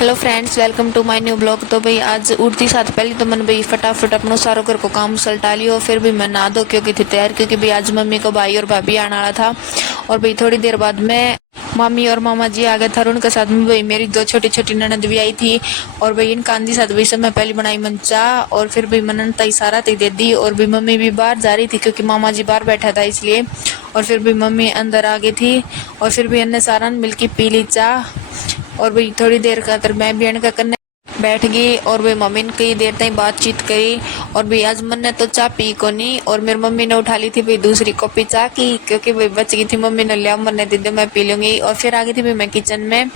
Hello friends, welcome to my new blog. तो भाई आज उठती साथ पहले तो मैंने भाई फटाफट अपना सारा घर को काम सलटा लियो। फिर भी मैं नहा धो क्योंकि थी तैयार, क्योंकि भाई आज मम्मी को भाई और भाभी आने वाला था। और भाई थोड़ी देर बाद में मामी और मामा जी आ गए था। उनके साथ में भाई मेरी दो छोटी छोटी ननद भी आई थी। और भाई इन कांदी साथ भाई सब मैं पहले बनाई मंचा। और फिर भाई मनन तई सारा तई दे दी। और भाई मम्मी भी बाहर जा रही थी क्योंकि मामा जी बाहर बैठा था इसलिए। और फिर भी मम्मी अंदर आ गई थी। और फिर भी अन्य सारा मिलके पी ली चाह। और भाई थोड़ी देर का मैं भी अनका करने बैठ गई। और भाई मम्मी ने कई देर तक बातचीत करी। और भाई आज मन ने तो चाय पी को नहीं। और मेरी मम्मी ने उठा ली थी भाई दूसरी कॉपी चाय की, क्योंकि भाई बच गई थी। मम्मी ने लिया, मन ने दे दे मैं पी लूंगी। और फिर आ गई थी भाई मैं किचन में।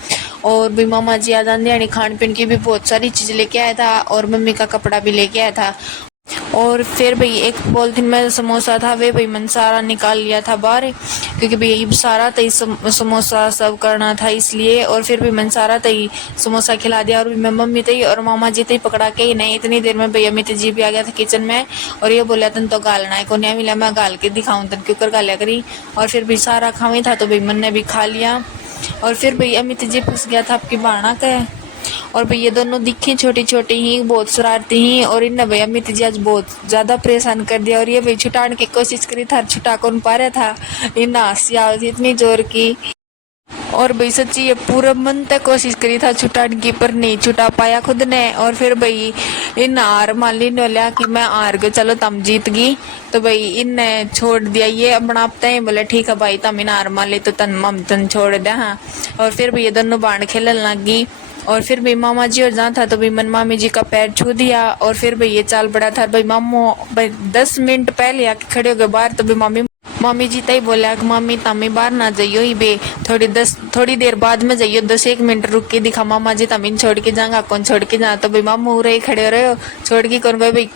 और भाई मामा जी आज आंधी खान पीन की भी बहुत सारी चीज लेके आया था। और मम्मी का कपड़ा भी लेके आया था। और फिर भाई एक पॉलिथीन में समोसा था, वे भाई मैंने सारा निकाल लिया था बाहर, क्योंकि भाई सारा तई समोसा सब करना था इसलिए। और फिर भी मैंने सारा तई समोसा खिला दिया। और मैं मम्मी तई और मामा जी तई पकड़ा के ही नहीं, इतनी देर में भाई अमित जी भी आ गया था किचन में। और ये बोला तन तो गालना है को नहीं मिला, मैं गाल के दिखाऊं तन क्यों कर गालिया करी। और फिर भी सारा खावी था तो भाई मन ने भी खा लिया। और फिर भाई अमित जी फंस गया था आपकी बाणा के। और भाई ये दोनों दिखी छोटी छोटी ही, बहुत शरारती ही। और इन भाई अमित जी आज बहुत ज्यादा परेशान कर दिया। और ये भाई छुटाने की कोशिश करी था, छुटा कौन पा रहा था। इन हंसी आ रही थी इतनी जोर की। और भाई सच्ची ये पूरा मन तक कोशिश करी था छुटाने की, पर नहीं छुटा पाया खुद ने। और फिर भाई इन हार मान ली लिया कि मैं हार गई, चलो तम जीत गई। तो भाई इनने छोड़ दिया, ये अपना आपते ही बोले ठीक है भाई तम इन हार मान ली तो तन मम तन छोड़ दे। हाँ। और फिर भाई ये दोनों बाण खेलने लग गई। और फिर भाई मामा जी और जहाँ था तो भाई मन मामी जी का पैर छू दिया। और फिर भाई ये चाल बड़ा था भाई मामू भाई 10 मिनट पहले आके खड़े हो गए बाहर। तो भाई मामी जी तई बोला कि मामी तमी बाहर ना जाइयो ही बे, थोड़ी देर बाद में जाइयो, 10-1 मिनट रुक के दिखा मामा जी तमीन छोड़ के जाऊंगा, कौन छोड़ के जा। तो भाई मामू रहे खड़े हो रहे हो, छोड़ के कौन गए भाई,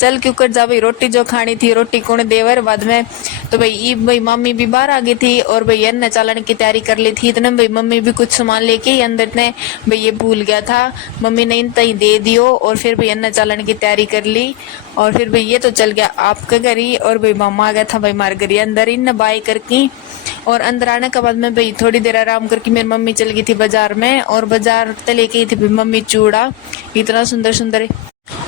चल क्यों कर जा भाई, रोटी जो खानी थी रोटी कौन देवर बाद में। तो भाई मामी भी बाहर आ गई थी। और भाई अन्य चालन की तैयारी कर ली थी। इतने भाई मम्मी भी कुछ सामान लेके ही अंदर ने भाई ये भूल गया था, मम्मी ने इन तई दे दियो। और फिर भाई अन्य चालन की तैयारी कर ली। और फिर भाई ये तो चल गया आपके घर ही। और भाई मामा आ गया था भाई मार घर अंदर इन बाई करके। और अंदर आने के बाद में भाई थोड़ी देर आराम करके मेरी मम्मी चल गई थी बाजार में। और बाजार ते लेके आई थी भाई मम्मी चूड़ा, इतना सुंदर सुंदर।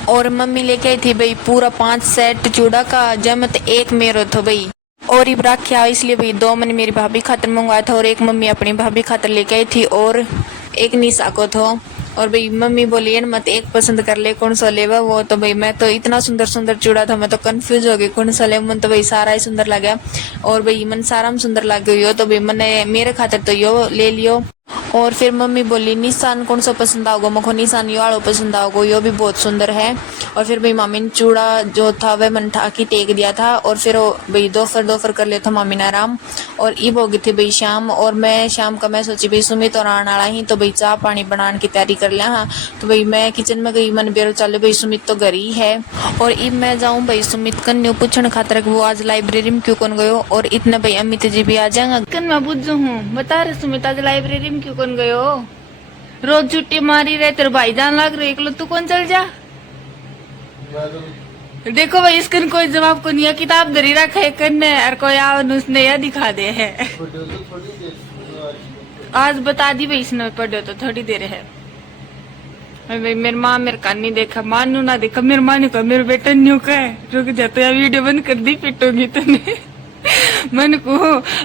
और मम्मी लेके आई थी भाई पूरा 5 सेट चूड़ा का, जमत एक मेरो था भाई। और ये रखा इसलिए भाई 2 मैंने मेरी भाभी खातर मंगवाया था और एक मम्मी अपनी भाभी खातर लेके आई थी और एक निशा को था। और भाई मम्मी बोली मत एक पसंद कर ले कौन सा लेवा वो। तो भाई मैं तो इतना सुंदर सुंदर चूड़ा था, मैं तो कंफ्यूज हो गई कौन सा ले। मन तो भाई सारा ही सुंदर लगा। और भाई मन सारा में सुंदर लग गई हो, तो भाई मैंने मेरे खातर तो यो ले लियो। और फिर मम्मी बोली निशान कौन सा पसंद आओगे, मको निशान यो वालों पसंद आओगे, यो भी बहुत सुंदर है। और फिर भाई मामी ने चूड़ा जो था वह मन ठाकी टेक दिया था। और फिर भाई दोपहर कर लिया था मामी ने आराम। और ईब हो गई थी भाई शाम। और मैं शाम का मैं सोची भाई सुमित और आने वाला ही, तो भाई चाह पानी बनाने की तैयारी कर लिया। हाँ। तो भाई मैं किचन में गई, मन बेरो चले भाई सुमित तो घर ही है। और ईब मैं जाऊँ भाई सुमित कन्या पूछने खातर वो आज लाइब्रेरी में क्यों कौन गयो। और इतने भाई अमित जी भी आ जाएंगे। कन मैं बुझ हूँ, बता रहे सुमित आज लाइब्रेरी में क्यों कौन गयो, रोज छुट्टी मारी रहे तेरे भाई जान लग रहे, एकलो तू कौन चल जा। देखो भाई इसका कोई जवाब को नहीं है, किताब धरी रखा है कन्ने और कोई आवन उसने यह दिखा दे है। आज बता दी भाई इसने पढ़ो तो थोड़ी देर है। भाई मेरी माँ मेरे कान नहीं देखा, मानू ना देखा, मेरी माँ ने कहा मेरे बेटा न्यू का है, रुक जाते तो वीडियो बंद कर दी पिटोगी तने। मन को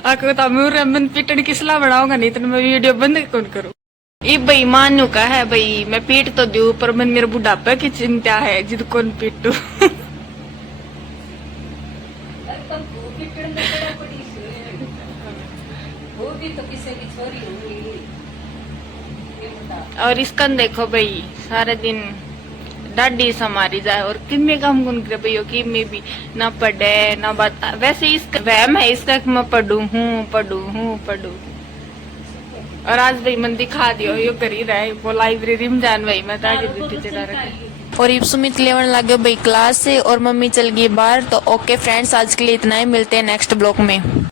आको मन पिटन किसला बढ़ाऊंगा, नहीं तो मैं वीडियो बंद कौन करूँ। ये भाई मानू का है भाई, मैं पीट तो दूं पर मन मेरे बुढ़ापे की चिंता है जिद कौन पीटू। और इसका देखो भाई सारे दिन डाडी समारी जाए और किन्ने काम कौन करे भाई, कि मैं भी ना पढ़े ना बता। वैसे इसका वहम है इसका कि मैं पढ़ू। और आज भाई मन दिखा दियो यो कर ही रहा है, वो लाइब्रेरी में जान भाई मैं ताकि ड्यूटी चला रखी। और सुमित लेवन लगे भाई क्लास से और मम्मी चल गई बाहर। तो ओके फ्रेंड्स, आज के लिए इतना ही, मिलते हैं नेक्स्ट ब्लॉग में।